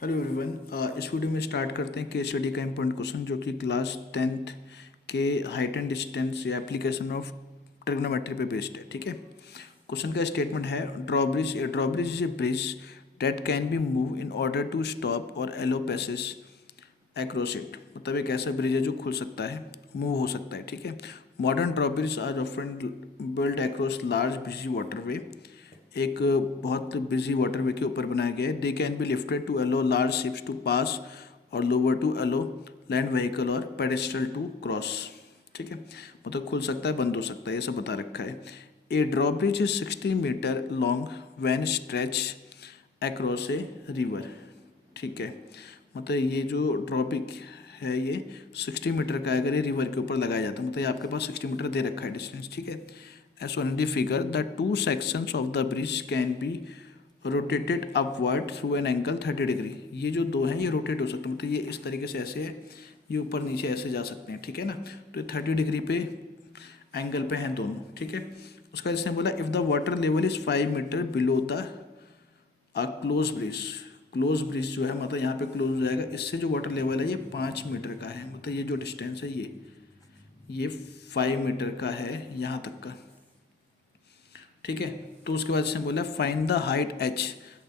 Hello everyone. इस video में start करते हैं केस स्टडी का इम्पोर्टेंट क्वेश्चन जो कि क्लास 10th के हाइट एंड डिस्टेंस या एप्लीकेशन ऑफ ट्रिग्नोमेट्री पे बेस्ड है। ठीक है, क्वेश्चन का स्टेटमेंट है drawbridge is a bridge that can be move in order to stop और एलो पैसेज एक्रोस इट। मतलब एक ऐसा ब्रिज है जो खुल सकता है, मूव हो सकता है। ठीक है, modern drawbridge are often built across large busy waterway. एक बहुत बिजी वाटरवे के ऊपर बनाया गया है। They can be lifted to allow large ships to pass और lower to allow land vehicle और पेडेस्ट्रल टू क्रॉस। ठीक है, मतलब खुल सकता है, बंद हो सकता है, ये सब बता रखा है। A drawbridge is 60 metre long van stretch across a river. ठीक है, मतलब ये जो ड्रॉपिक है ये 60 मीटर का है अगर ये रिवर के ऊपर लगाया जाता है। मतलब ये आपके पास 60 मीटर दे रखा है डिस्टेंस। ठीक है, as on the figure the two sections of the bridge can be rotated upward through an angle 30 degree. ये जो दो हैं ये रोटेट हो सकते हैं, मतलब ये इस तरीके से ऐसे है, ये ऊपर नीचे ऐसे जा सकते हैं। ठीक है ना, तो ये 30 डिग्री पे एंगल पे हैं दोनों। ठीक है, उसका जिसने बोला if the water level is 5 metre below the close bridge. Close bridge जो है मतलब यहाँ पे क्लोज हो जाएगा, इससे जो वाटर लेवल है ये 5 मीटर का है। मतलब ये जो डिस्टेंस है ये 5 मीटर का है यहाँ तक का। ठीक है, तो उसके बाद इसने बोला फाइंड द हाइट एच।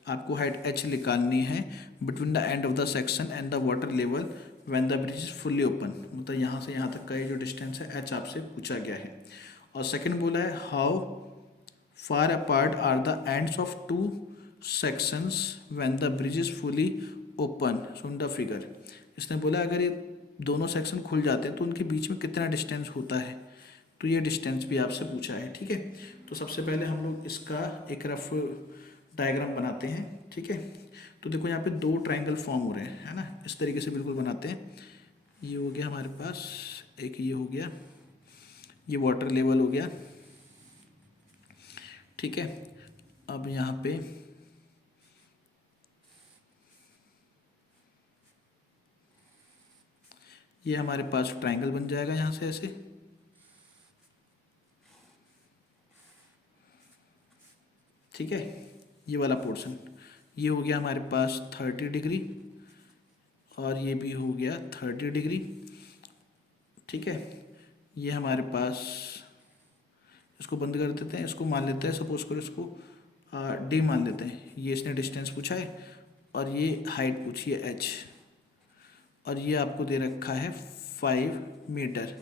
आपको हाइट एच निकालनी है between the end of the section and the water level when the bridge is fully open. मतलब यहाँ से यहाँ तक का ये जो डिस्टेंस है एच आपसे पूछा गया है। और सेकंड बोला है how far apart are the ends of two sections when the bridge is fully open सुन द फिगर। इसने बोला अगर ये दोनों सेक्शन खुल जाते हैं तो उनके बीच में कितना डिस्टेंस होता है, तो ये डिस्टेंस भी आपसे पूछा है। ठीक है, तो सबसे पहले हम लोग इसका एक रफ डायग्राम बनाते हैं। ठीक है, तो देखो यहाँ पे दो ट्रायंगल फॉर्म हो रहे हैं, है ना, इस तरीके से बिल्कुल बनाते हैं। ये हो गया हमारे पास, एक ये हो गया, ये वाटर लेवल हो गया। ठीक है, अब यहाँ पे ये हमारे पास ट्रायंगल बन जाएगा यहाँ से ऐसे। ठीक है, ये वाला पोर्शन ये हो गया हमारे पास 30 डिग्री और ये भी हो गया 30 डिग्री। ठीक है, ये हमारे पास, इसको बंद कर देते हैं, इसको मान लेते हैं, सपोज करो इसको डी मान लेते हैं। ये इसने डिस्टेंस पूछा है और ये हाइट पूछी है एच, और ये आपको दे रखा है 5 मीटर।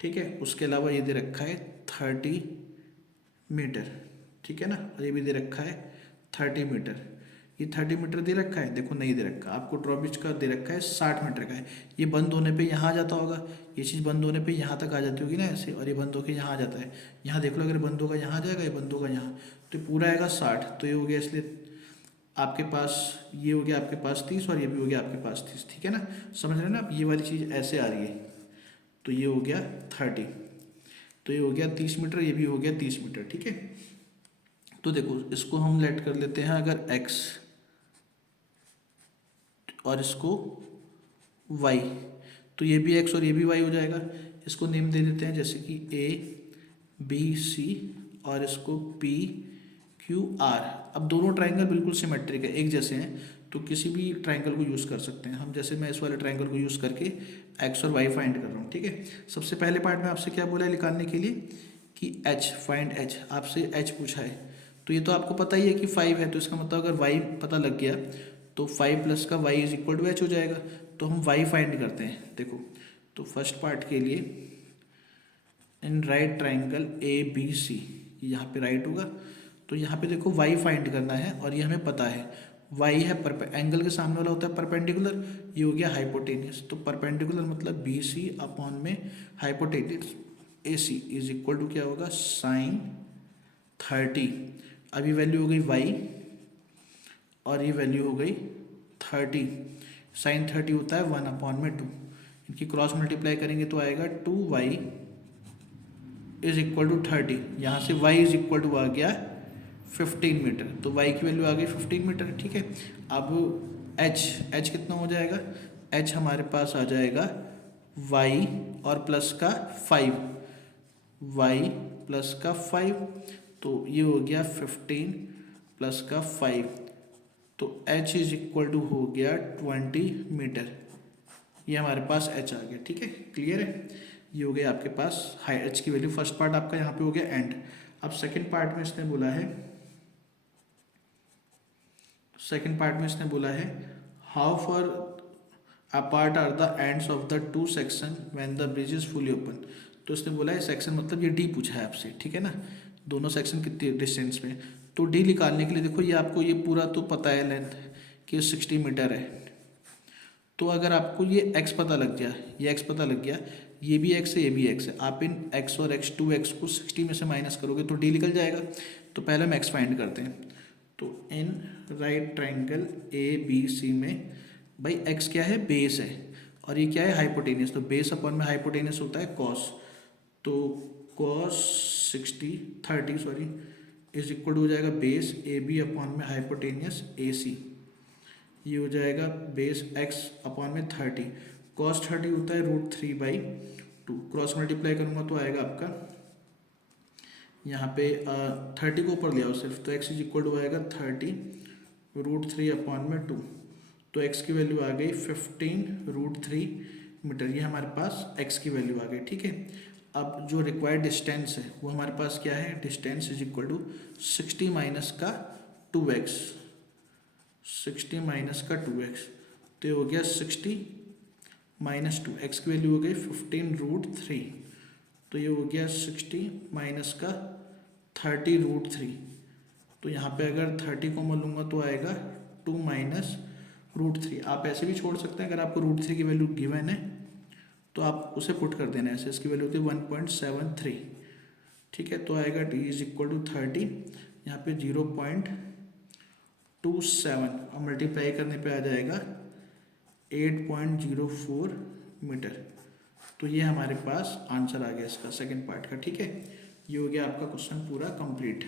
ठीक है, उसके अलावा ये दे रखा है 30 मीटर। ठीक है ना, और ये भी दे रखा है 30 मीटर। ये 30 मीटर दे रखा है, देखो नहीं दे रखा आपको, ड्रॉबिच का दे रखा है 60 मीटर का है। ये बंद होने पे यहाँ आ जाता होगा, ये चीज़ बंद होने पे यहाँ तक आ जाती होगी ना ऐसे, और ये बंद होकर यहाँ आ जाता है। यहाँ देख लो, अगर बंद होगा यहाँ आ जाएगा, ये बंद होगा यहाँ, तो पूरा आएगा 60। तो ये हो गया, इसलिए आपके पास ये हो गया आपके पास 30 और ये भी हो गया आपके पास 30। ठीक है ना, समझ रहे हैं ना आप, ये वाली चीज़ ऐसे आ रही है, तो ये हो गया 30, तो ये हो गया 30 मीटर, ये भी हो गया 30 मीटर। ठीक है, तो देखो इसको हम लेट कर लेते हैं अगर x और इसको y, तो ये भी x और ये भी y हो जाएगा। इसको नेम दे देते हैं जैसे कि a b c और इसको p q r। अब दोनों ट्रायंगल बिल्कुल सिमेट्रिक है, एक जैसे हैं, तो किसी भी ट्रायंगल को यूज़ कर सकते हैं हम। जैसे मैं इस वाले ट्रायंगल को यूज़ करके x और y फाइंड कर रहा हूँ। ठीक है, सबसे पहले पार्ट में आपसे क्या बोला है निकालने के लिए कि h, फाइंड h, आपसे h पूछा है। तो ये तो आपको पता ही है कि 5 है, तो इसका मतलब अगर y पता लग गया तो 5 प्लस का y is equal to h हो जाएगा। तो हम y फाइंड करते हैं। देखो, तो फर्स्ट पार्ट के लिए in right triangle A B C, यहाँ पे राइट होगा, तो यहाँ पे देखो y फाइंड करना है और ये हमें पता है y है एंगल के सामने वाला होता है परपेंडिकुलर, ये हो गया हाइपोटेनियस। तो परपेंडिकुलर मतलब बी सी अपॉन में hypotenuse A C is equal to क्या होगा, साइन 30। अब ये वैल्यू हो गई y और ये वैल्यू हो गई 30। साइन 30 होता है 1/2, इनकी क्रॉस मल्टीप्लाई करेंगे तो आएगा 2y इज इक्वल टू 30। यहाँ से y इज इक्वल टू आ गया 15 मीटर, तो y की वैल्यू आ गई 15 मीटर। ठीक है, अब h कितना हो जाएगा, h हमारे पास आ जाएगा y और प्लस का 5, y प्लस का 5, तो ये हो गया 15 प्लस का 5, तो h इज इक्वल टू हो गया 20 मीटर। ये हमारे पास h आ गया, ठीक है, क्लियर है। ये हो गया आपके पास हाई h की वैल्यू। फर्स्ट पार्ट आपका यहाँ पे हो गया एंड। अब सेकंड पार्ट में इसने बोला है, how far apart are the ends of the two section when the bridge is fully open. तो इसने बोला है सेक्शन मतलब ये डी पूछा है आपसे, ठीक है ना, दोनों सेक्शन कितने डिस्टेंस पे। तो डी निकालने के लिए देखो ये आपको ये पूरा तो पता है लेंथ कि 60 मीटर है। तो अगर आपको ये x पता लग गया, ये x पता लग गया, ये भी x है, ये भी x है, आप इन x और x 2x को 60 में से माइनस करोगे तो d निकल जाएगा। तो पहले हम x फाइंड करते हैं। तो इन राइट ट्राइंगल ABC में भाई x क्या है, बेस है, और ये क्या है, हाइपोटेनियस। तो बेस अपॉन में हाइपोटेनियस होता है कॉस। तो कॉस 30 इज इक्वल टू हो जाएगा बेस AB अपॉन में हाइपोटेनियस AC। ये हो जाएगा बेस x अपॉन में 30, कॉस 30 होता है √3/2। क्रॉस मल्टीप्लाई करूँगा तो आएगा आपका यहाँ पे 30 को ऊपर ले आओ सिर्फ, तो x इज इक्वल टू आएगा 30 √3 अपॉन में 2। तो x की वैल्यू आ गई 15 √3 मीटर। ये हमारे पास x की वैल्यू आ गई, ठीक है। अब जो रिक्वायर्ड डिस्टेंस है वो हमारे पास क्या है, distance is equal to 60 minus का 2x, 60 माइनस का 2x। तो ये हो गया 60 माइनस 2, x की वैल्यू हो गई 15 √3। तो ये हो गया 60 माइनस का 30 √3। तो यहाँ पे अगर 30 को मैं लूँगा तो आएगा 2 माइनस √3। आप ऐसे भी छोड़ सकते हैं, अगर आपको √3 की वैल्यू गिवन है तो आप उसे पुट कर देना ऐसे। इसकी वैल्यू होती है 1.73, ठीक है। तो आएगा d इज इक्वल टू 30, यहाँ पे 0.27 और मल्टीप्लाई करने पे आ जाएगा 8.04 मीटर। तो ये हमारे पास आंसर आ गया इसका सेकंड पार्ट का, ठीक है। ये हो गया आपका क्वेश्चन पूरा कंप्लीट।